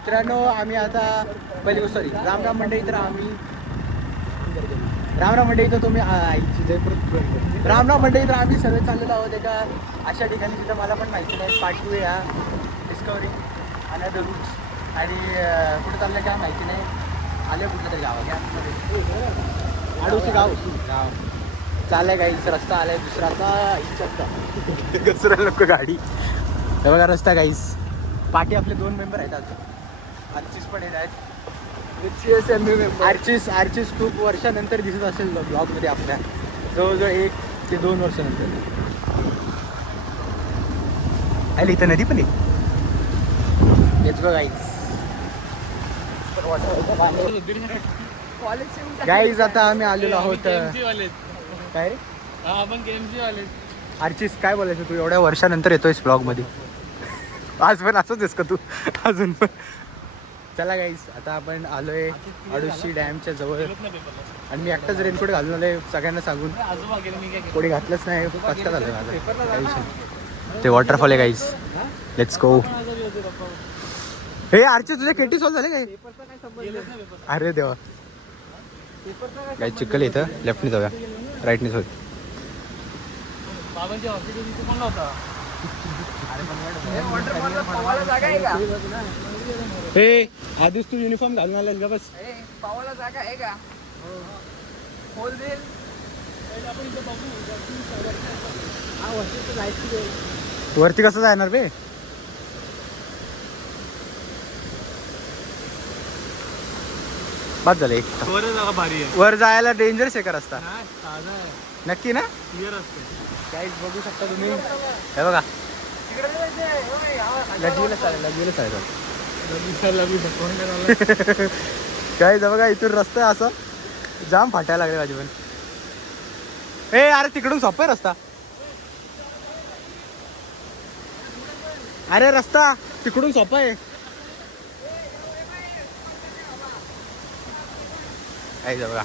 मित्रांनो आम्ही आता पहिले सॉरी रामराम मंडई तर आम्ही रामराम मंडई तर तुम्ही रामराम मंडई तर आम्ही सर्व चाललेलो आहोत एका अशा ठिकाणी जिथं मला पण माहिती नाही. पार्ट 2 या डिस्कवरी आणि द रूट्स आणि कुठं चाललं काय माहिती नाही. आले कुठलं तरी गावात आडोशी गाव चाललंय गाईच रस्ता आलाय दुसरा आता घसरा नको गाडी. हे बघा रस्ता गाईस. पाठी आपले 2 मेंबर आहेत अजून. आर्चिस पण येत आहेत. आर्चिस खूप वर्षानंतर दिसत असेल ब्लॉगमध्ये आपल्या जवळजवळ 1 ते 2 वर्षानंतर. आले इथं नदी पण आहे. Let's go guys. गाईज आता आम्ही आलेलो आहोत. काय रे आर्चिस काय बोलायचं तू एवढ्या वर्षानंतर येतोयस ब्लॉग मध्ये. आज पण असंच आहेस का तू अजून पण. चला गाईस आता आपण आलोय आडोशी डॅमच्या जवळ आणि मी एकटाच रेनकोट घालून आलोय सगळ्यांना सांगून. कोणी घातलंच नाही. पत्ता झालं माझा. ते वॉटरफॉल आहे गाईस. Let's go. हे आर्ची तुझे केटी सॉल्व झाले काय. अरे देवा गाईस चिखल इथं लेफ्टने जाऊया राईटने जाऊया. हे आधीच तू युनिफॉर्म घालून आलास का बस. पावाला जागा आहे का. खोल देईल. वरती कसं जाणार बे. बाद झालं एक. वर जायला डेंजरस आहे का रस्ता. नक्की ना. काहीच बघू शकता तुम्ही. हे बघा लजवीला चालेल काय बघा इथून रस्ता आहे. असं जाम फाटायला लागले माझी पण. ए अरे तिकडून सोपा आहे रस्ता. अरे रस्ता तिकडून सोपा आहे. काय बघा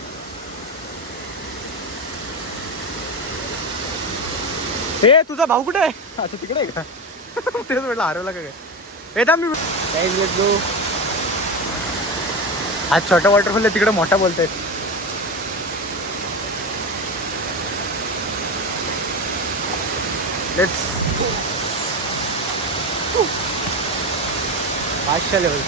हे तुझा भाऊ कुठे आहे. आता तिकडे आहे का. तेच म्हटलं हरवला का काय. येता मी काय गो. आज छोटा वॉटरफॉल आहे तिकडे मोठा बोलतायत. Let's 500 level.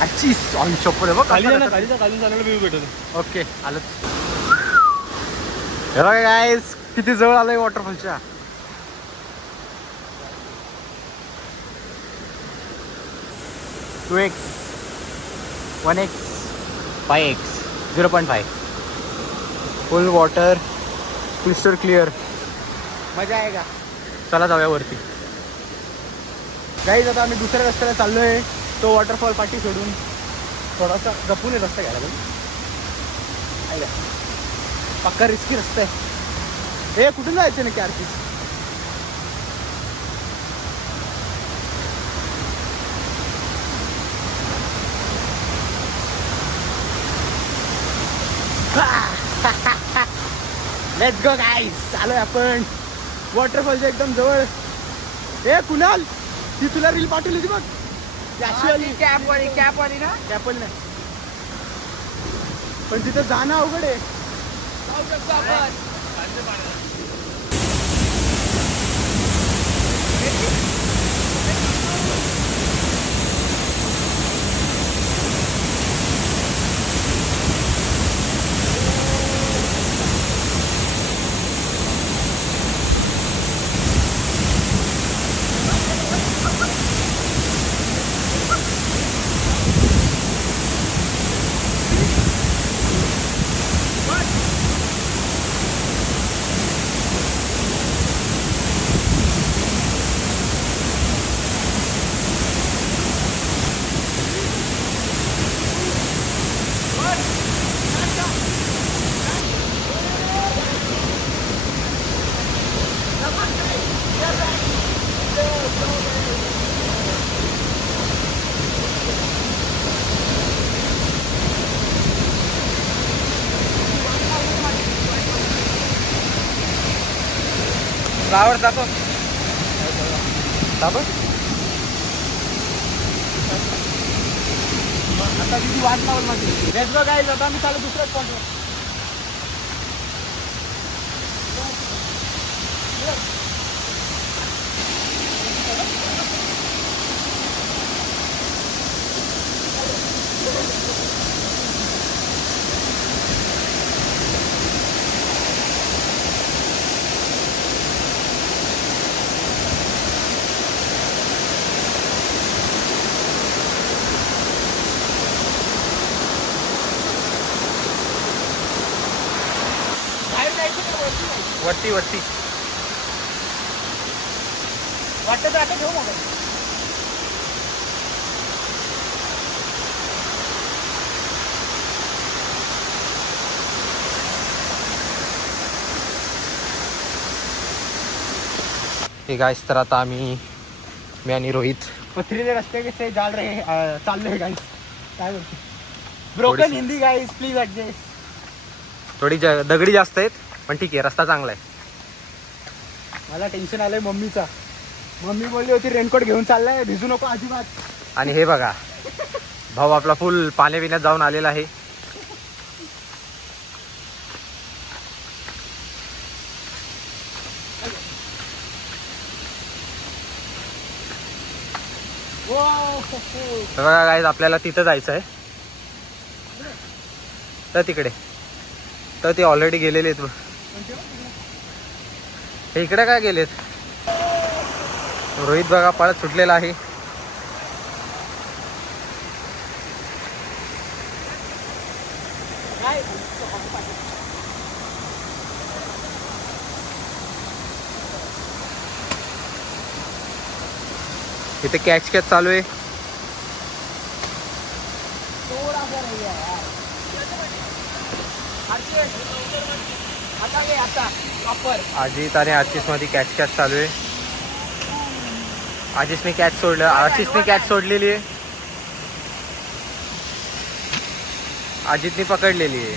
Archies on shopper आहे खाली चाललं व्ह्यू भेटत. ओके आलं. हे बघा गाईस किती जवळ आलंय वॉटरफॉलच्या. Two x 1x 5x 0.5 full water crystal clear. मजा आहे का. चला जाऊया वरती. गाईज आता आम्ही दुसऱ्या रस्त्याला चाललोय. तो वॉटरफॉल पाठी सोडून थोडासा जपून रस्ता घ्यायला पाहिजे. पक्का रिस्की रस्ता आहे. हे कुठून जायचं नक्की आर्चिस. लेट्स गो गाईस. आलोय आपण वॉटरफॉलच्या एकदम जवळ. हे कुणाल ती तुला रील पाठवली ती बघ. कॅप वाली ना. कॅपल नाही पण तिथं जाणं अवघड आहे. जाऊ शकतो आपण. फ्लावर दाखव दाखव. आता किती वाट लावल माझी. Let's go guys. आता आम्ही चालू दुसऱ्या स्पॉटवर. वरती वरती वाटतं तर आता घेऊ मोबाईल. हे गाईस तर आता मी आणि रोहित पथरीले रस्ते कसे जाल रहे चाललोय गाईस. काय बोलतो broken Hindi guys please adjust. थोडी दगडी जास्त आहेत पण ठीक आहे रस्ता चांगला आहे. मला टेन्शन आलंय मम्मीचा. मम्मी बोलली होती रेनकोट घेऊन चाललाय भिजू नको अजिबात. आणि हे बघा भाऊ आपला फुल पाण्या पिण्यात जाऊन आलेला आहे. तर बघा गाईज आपल्याला तिथं जायचं आहे. तर तिकडे तर ते ऑलरेडी गेलेले आहेत. हे इकडे काय गेलेत. रोहित बघा पळत सुटलेला आहे. इथे कॅच चालू आहे. अजित आणि आशिष मध्ये कॅच चालू आहे. आशिषने कॅच सोडलं. आशिषने कॅच सोडलेली आहे. अजितने पकडलेली आहे.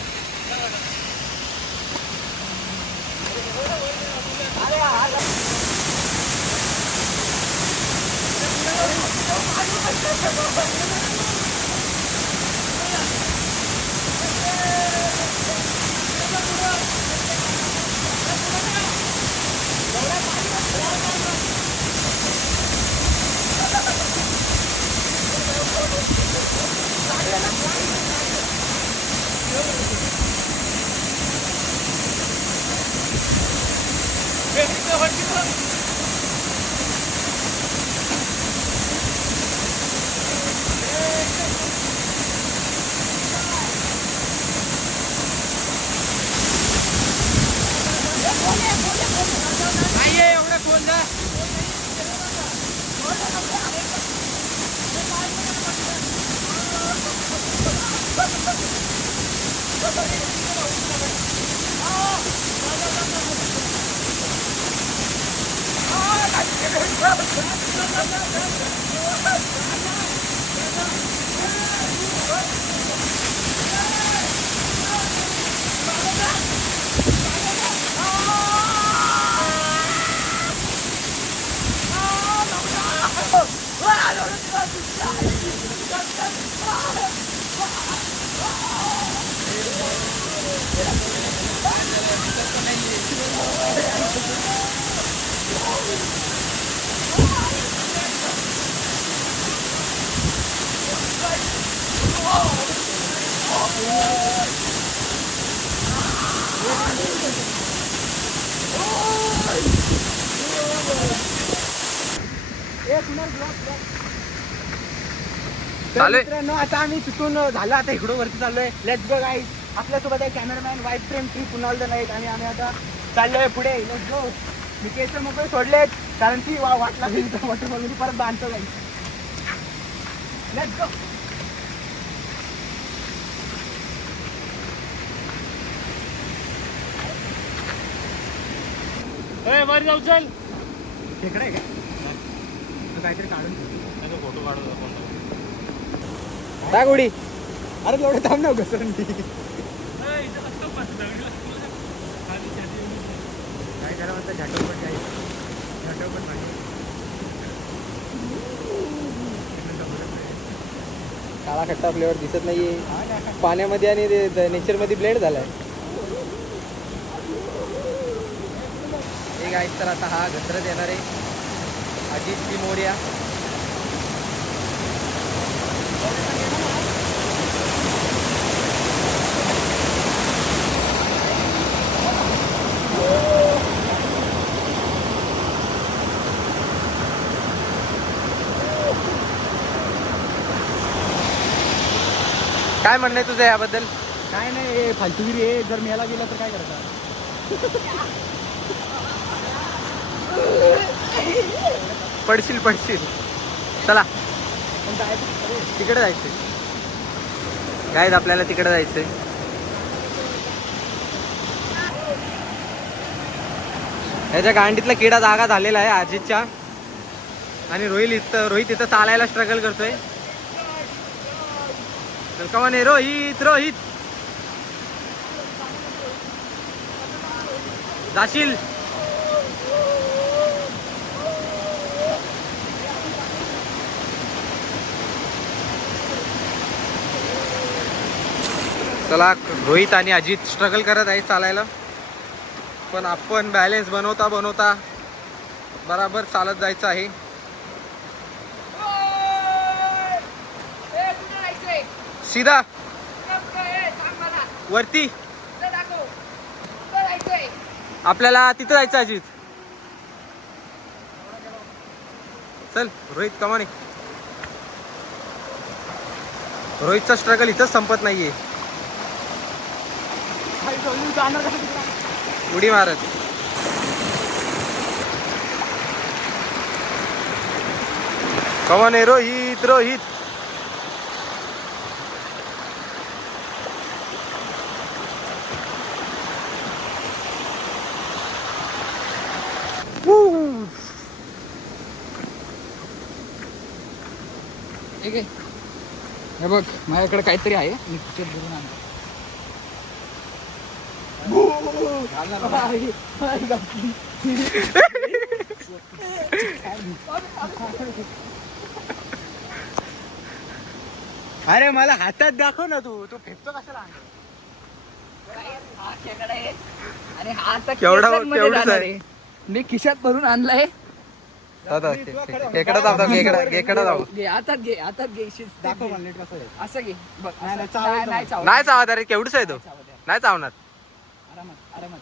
मित्रांनो आता आम्ही तिथून झालं. आता इकडं वरती चाललोय. Let's go guys. आपल्यासोबत आहे कॅमेरामॅन वाईट फ्रेम ट्री पुन्हा द नाईट. आणि आम्ही आता चाललोय पुढे. Let's go. मी केस मोकळे सोडलेत कारण की वाटला वॉटर म्हणून परत बांधतो जाईल. Let's go. वर जाऊ चल. तिकडे आहे का तू काहीतरी काढून फोटो काढून काय गोडी. अरे एवढं थांब ना घसरण. काय करा म्हणतात झाटोपट काय. काळा खट्टा फ्लेवर दिसत नाहीये पाण्यामध्ये आणि नेचरमध्ये ब्लेंड झालाय. हे गाईस तर आता हा घसरत येणार आहे अजित पी मोर्या. काय म्हणणं आहे तुझं याबद्दल? काय नाही फालतूगिरी आहे. जर मेला गेला तर काय करता. पडशील पडशील. चला तिकडे जायचंय गाईज, आपल्याला तिकडे जायचंय. याच्या गांडीतला किडा जागा झालेला आहे अजितच्या. आणि रोहित इथं चालायला स्ट्रगल करतोय. कमान आहे रोहित. रोहित जाशील. चला रोहित आणि अजित स्ट्रगल करत आहे चालायला. पण आपण बॅलेन्स बनवता बनवता बराबर चालत जायचं आहे. सीधा वरती. आपल्याला तिथं जायचं अजित. चल रोहित कमाने. रोहितचा स्ट्रगल इथंच संपत नाहीये. उडी मारत. कमाने रोहित. रोहित ठीक आहे. हे बघ माझ्याकडे काहीतरी आहे. मी पिक्चर बघून आणतो. अरे मला हातात दाखव ना. तू फेकतो कशाला? हा खेकडा आहे आणि हा आता केवढा- केसांमध्ये केवढा जाणार आहे? आहे. मी खिशात भरून आणलाय. खेकडा जाऊ. खेकडा जाऊ. घे हातात घे. हातात घे. दाखव मला नीट कसं आहे. असं घे. बघ नाही, असं. चावत नाही नाही. चावत. नाही चावत. अरे केवढूच आहे तो. नाही चावत. नाही चावणार. आरामात आरामात.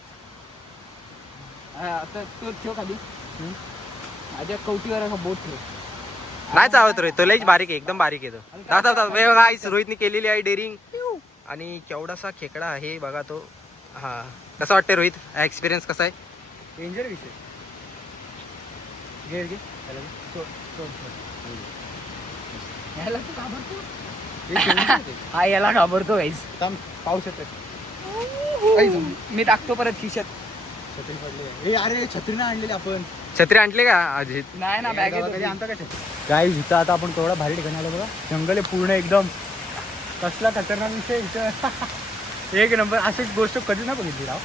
आता तो ठेव खाली. माझ्या कवटीवर बोट ठेव. नाही चावत रोहित. तो लईच बारीक आहे. एकदम बारीक आहे तो. दादा रोहितने केलेली आहे डेअरिंग. आणि केवढासा खेकडा आहे बघा तो. हा कसं वाटतंय रोहित? एक्सपिरियन्स कसा आहे? डेंजर विषय. घे घे. याला तू घाबरतो? हा याला घाबरतो गाईस. पाऊस येतोय. मी टाकतो परत खिशात. छत्री पडली. अरे छत्री नाही आणलेली आपण. छत्री आणली का अजित? नाही ना कधी बॅगेत आणता का छत्री? गाईस इथं आता आपण केवढा भारी ठिकाणी आलो बघा. जंगल आहे पूर्ण एकदम. कसला खतरनाक विषय इथं. एक नंबर. अशी गोष्ट कधी ना बघितली राव.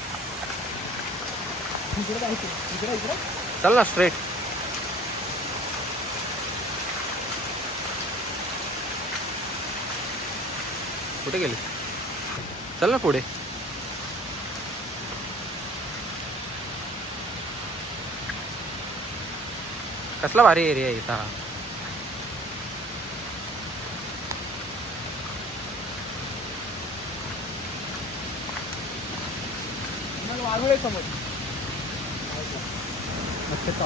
इकडे चल ना स्ट्रेट. कुठे गेली? चल ना पुढे. कसला भारी एरिया आहे इथं. वारुळे समोर. नक्कीच.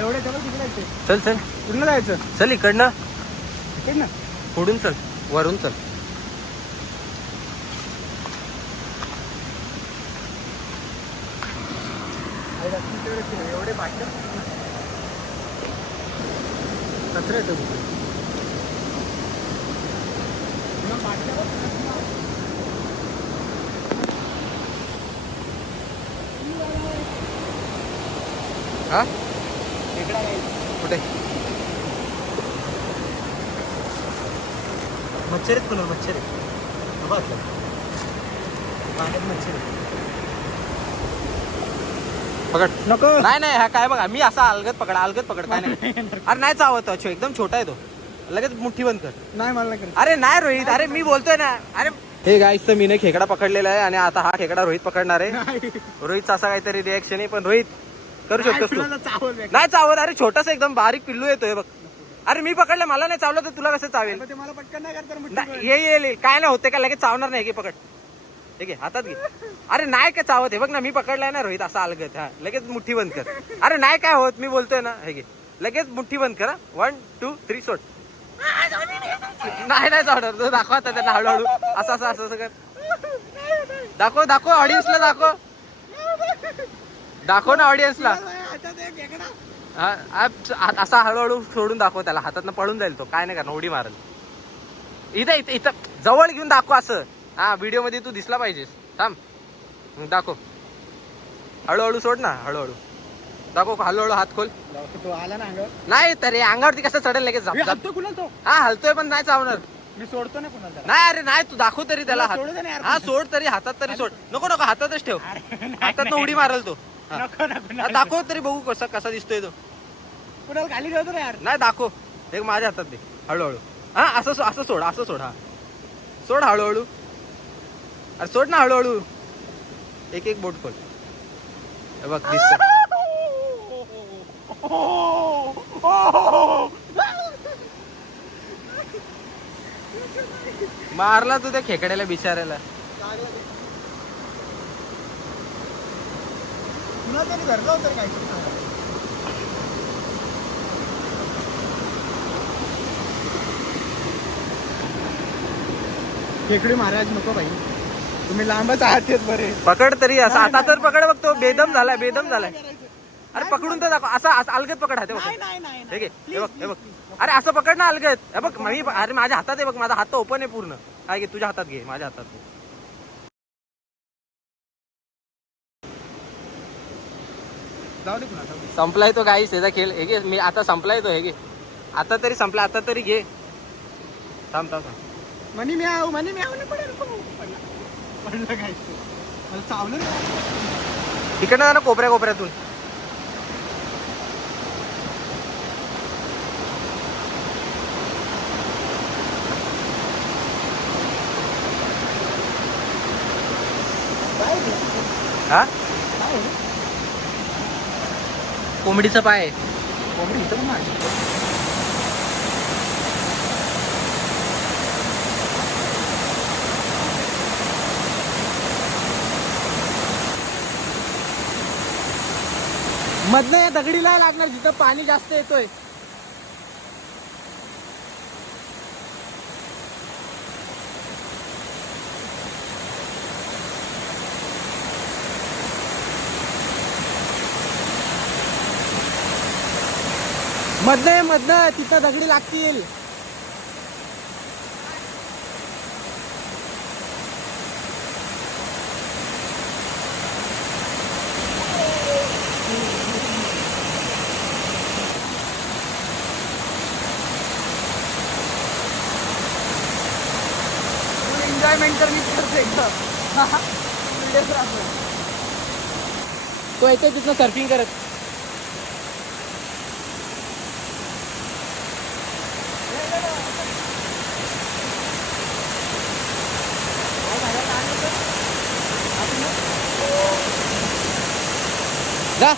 एवढे जवळ तिकडे जायचं. चल चल. पूर्ण जायचं. चल इकडनं. तिकडे ना. पुढून चल. वरून चल. एवढे पाठ्य कचरा येतो. हा खेकडा नाही. कुठे मच्छर आहेत पुन्हा मच्छर आहेत. बघ पाण्यात मच्छर आहेत. पकड. नको. नाही नाही हा काय बघा मी असा अलगत पकड काय नाही. अरे नाही चावत तो एकदम छोटा आहे तो. लगेच मुठ्ठी बंद कर. नाही मला नाही. अरे नाही रोहित अरे मी बोलतोय ना. अरे हे गाईस तर मीने खेकडा पकडलेला आहे आणि आता हा खेकडा रोहित पकडणार आहे. रोहितचा असा काहीतरी रिएक्शन आहे पण रोहित करू शकतोस तू. नाही चावत अरे छोटासा एकदम बारीक पिल्लू येतोय बघ. अरे मी पकडलं मला नाही चावलं तर तुला कसं चावेल. मला पटकन नाही करता नाही, येईल काय नाही होते का लगेच चावणार नाही. घे पकड. हे घे हातात घे. अरे नाही काय चावत हे बघ ना मी पकडलाय ना रोहित असा अलगत. हा लगेच मुठ्ठी बंद कर. अरे नाही काय होत मी बोलतोय ना. हे घे लगेच मुठ्ठी बंद कर. 1 2 3 सोड. नाही चावणार तो. दाखव आता त्यांना हळूहळू असं असं असं कर. दाखव ऑडियन्सला दाखव ना ऑडियन्सला. असा हळूहळू सोडून दाखव त्याला. हातातनं पळून जाईल तो. काय नाही करणार उडी मारल. इथं जवळ घेऊन दाखव असं. हा व्हिडिओ मध्ये तू दिसला पाहिजेस. थांब दाखव. हळूहळू सोड ना. हळूहळू दाखव. हळूहळू हात खोल. तो आला ना अंगावर. नाही तर अंगावरती कसं चढेल लगेच मी हलतो कुणाला तो. हा हलतोय पण नाही चावणार. मी सोडतो ना कुणाला. नाही अरे नाही तू दाखव तरी त्याला. सोडू दे ना यार. हा सोड तरी हातात तरी सोड. नको हातातच ठेव. हातात उडी मारल तो. हा. नको हा, दाखव तरी बघू कसा दिसतोय तो. कुणाला खाली ठेवतो ना यार. नाही दाखव. एक माझ्या हातात दे. हळूहळू. हा असं सोड. हा सोड हळूहळू. अरे सोड ना हळूहळू. एक बोट खोल. हे बघ दिसत. मारला तू त्या खेकड्याला बिचारायला. कुणाला तरी धरलं होतं काय. खेकडी महाराज नको भाई. तुम्ही लांबच आहात बरे. पकड तरी असं आता तर पकड बघतो. बेदम झालाय. अरे पकडून तर दाखव. असं अलगत पकड हाते बघ. हे घे हे बघ. अरे असं पकड ना अलगत. हे बघ अरे माझ्या हातात आहे बघ. माझा हात ओपन आहे पूर्ण. काय घे तुझ्या हातात घे. माझ्या हातात घे. जाऊ दे कुणाला. संपलाय तो गाईस याचा खेळ. हे घे मी आता संपलाय तो. हे घे आता तरी संपला. आता तरी घे. थांब. मनी मी आऊ नाही पडेल. पडलं काय मला चावलं ना. तिकडनं जा ना कोपऱ्यातून. हा कोंबडीचं पाय. कोंबडी इथं पण माझी. मधनं या दगडीला लागणार जिथं पाणी जास्त येतोय. मधनं तिथं दगडी लागतील. एन्जॉयमेंट तर मी करतो. तो येतोय तिथनं सर्फिंग करत. जा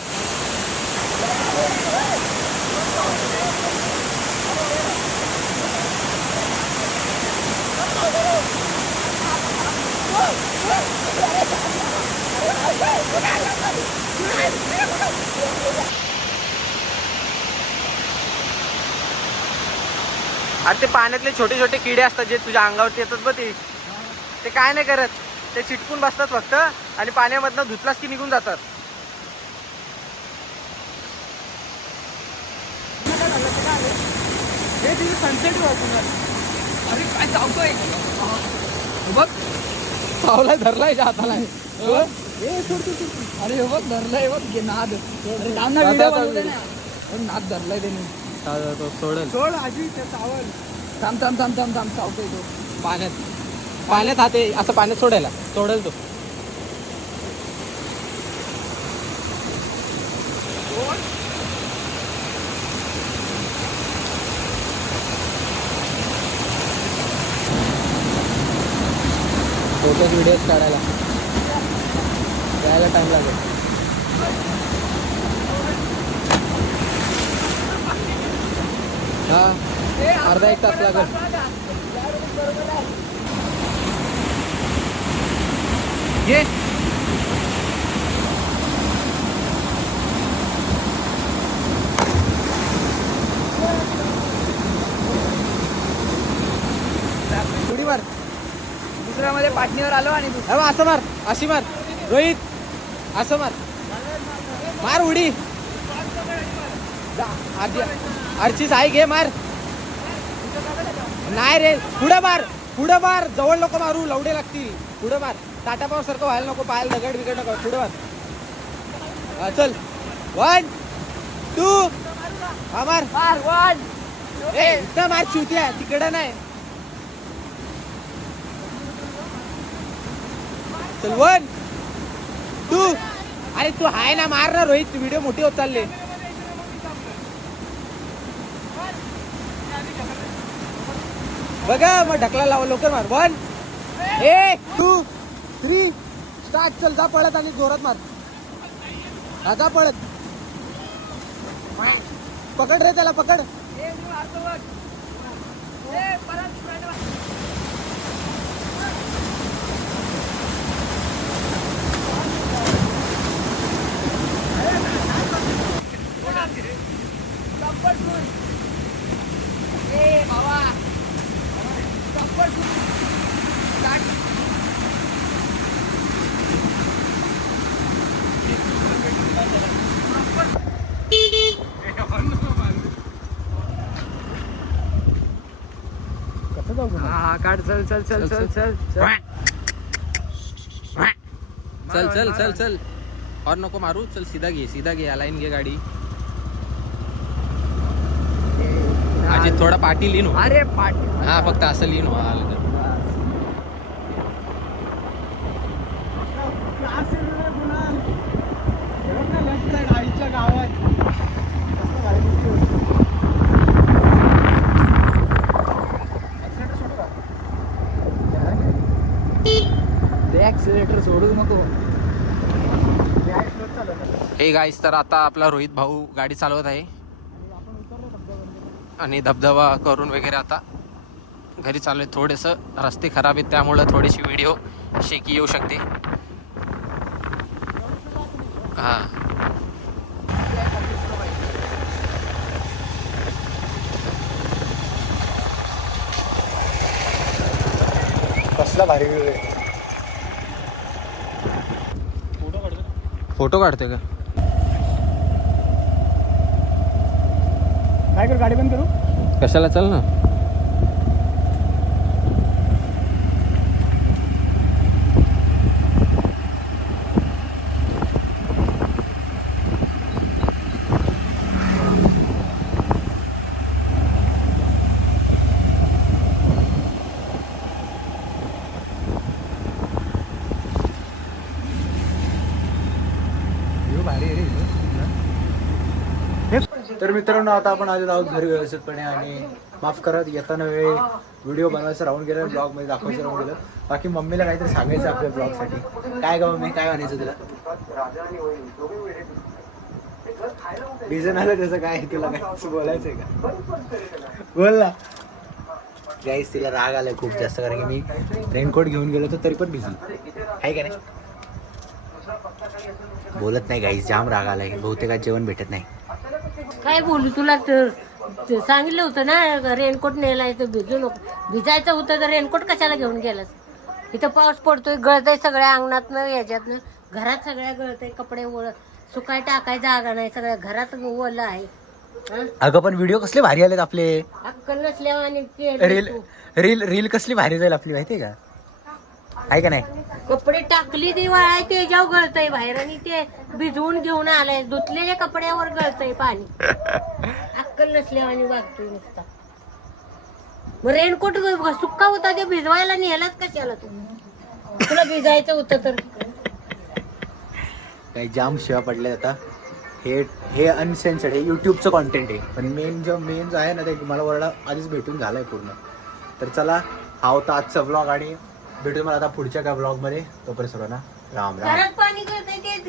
अरे ते पाण्यातले छोटे छोटे किडे असतात जे तुझ्या अंगावरती येतात बघ. ते काय नाही करत. ते चिटकून बसतात फक्त आणि पाण्यामधनं धुतलास की निघून जातात. सनसेट. अरे काय चावतोय बघ. चावलाय धरलाय हाताला. अरे हे बघ धरलंय बघ घे नाद. अरे थांब ना, आता व्हिडिओ आता बनवते ना. अरे नाद धरलाय त्याने. तो सोडल सोड आजी ते चावल. थांब थांब थांब थांब थांब चावतोय तो. पाण्यात हाते असं पाण्यात सोडायला सोडल तो. फोटोज व्हिडिओज काढायला यायला टाइम लागेल. हा अर्धा एक तास लागेल. ये उडी मार. दुसऱ्यामध्ये पाटणीवर आलो आणि अरे मग असं मार, अशी मार रोहित, असं मार, मार उडी. अर्चिस आहे घे मार. नाही रे पुढं मार जवळ नको मारू, लवडे लागतील. पुढं मार, टाटा पाव सारखं व्हायला नको, पायाला दगड बिगड नको. पुढं मार. हा, चल 1 2 हा मार. ए इथं मार चुत्या, तिकडं नाही. चल 1 2. अरे तू हाय ना, मार ना रोहित, व्हिडिओ मोठी होत चालले. बघा मग ढकला लावा, लवकर मार. 1 2 3 स्टार्ट. चल जा पळत आणि जोरात मार. हा जा पळत, पकड रे त्याला, पकड. कसं जाऊ पुन्हा? हा काढ. चल चल चल चल चल चल चल चल चल और नको मारू. चल सीधा घे लाईन घे गाडी. अजित थोडा पाठी लिहिन हो. अरे पाट. हा फक्त असं लिहिन हो. आलं तर. आईच्या गावात ऍक्सिलेटर सोडू नको. हे गाईस, तर आता आपला रोहित भाऊ गाडी चालवत आहे आणि धबधबा करून वगैरे आता घरी चालू आहे. थोडेसं रस्ते खराब आहेत त्यामुळं थोडीशी व्हिडिओ शेकी येऊ शकते. हां कसला भारी व्ह्यू आहे. फोटो काढते का? काय करू, गाडी बंद करू? कशाला, चल ना. व्ह्यू भारी आहे रे इथं. तर मित्रांनो, आता आपण आलेलो आहोत घरी व्यवस्थितपणे. आणि माफ करत, येताना वेळ व्हिडिओ बनवायचं राहून गेलं, ब्लॉगमध्ये दाखवायचं राहून गेलं. बाकी मम्मीला काहीतरी सांगायचं आपल्या ब्लॉगसाठी. काय ग मम्मी, काय म्हणायचं तुला? रिझन आलं त्याचं काय, तुला काय असं बोलायचं आहे का? बोल ना. गाईस, तिला राग आलाय खूप जास्त, कारण की मी रेनकोट घेऊन गेलो तर तरी पण भिजली आहे का नाही. बोलत नाही गाईस, जाम राग आलाय. बहुतेक आज जेवण भेटत नाही. काय बोलू तुला, ते सांगितलं होतं ना रेनकोट नेलाय तर भिजू नको. भिजायचं होतं तर रेनकोट कशाला घेऊन गेलास? इथं पाऊस पडतोय, गळतंय सगळ्या अंगणातनं याच्यातनं, घरात सगळ्या गळतंय. कपडे सुकाय टाकाय जागा नाही, सगळ्या घरात ओलं आहे. हं? अगं पण व्हिडिओ कसले भारी आलेत आपले. अक्कल नसल्यावर आणि रील रील रील कसली भारी जाईल आपली, माहितीये का? आहे का नाही? कपडे टाकली ती वाळाय त्याच्यावर गळतय बाहेर आणि ते भिजवून घेऊन आलाय धुतलेल्या कपड्यावर गळतय पाणी. अक्कल नसल्यावानी वागतोय नुसता. मग रेनकोट सुक्का होता ते भिजवायला नेलाच कशाला तू? तुला भिजायचं होतं तर काही जाम शिवा पडले आता. हे अनसेन्सर्ड, हे युट्यूबचं कॉन्टेंट आहे. पण मेन जो आहे ना ते मला वरडा आधीच भेटून झालाय पूर्ण. तर चला, हा होता आजचा व्लॉग आणि भेटू मला आता पुढच्या काय व्लॉगमध्ये. तोपर्यंत सर्वांना राम राम. घरात पाणी गळतंय ते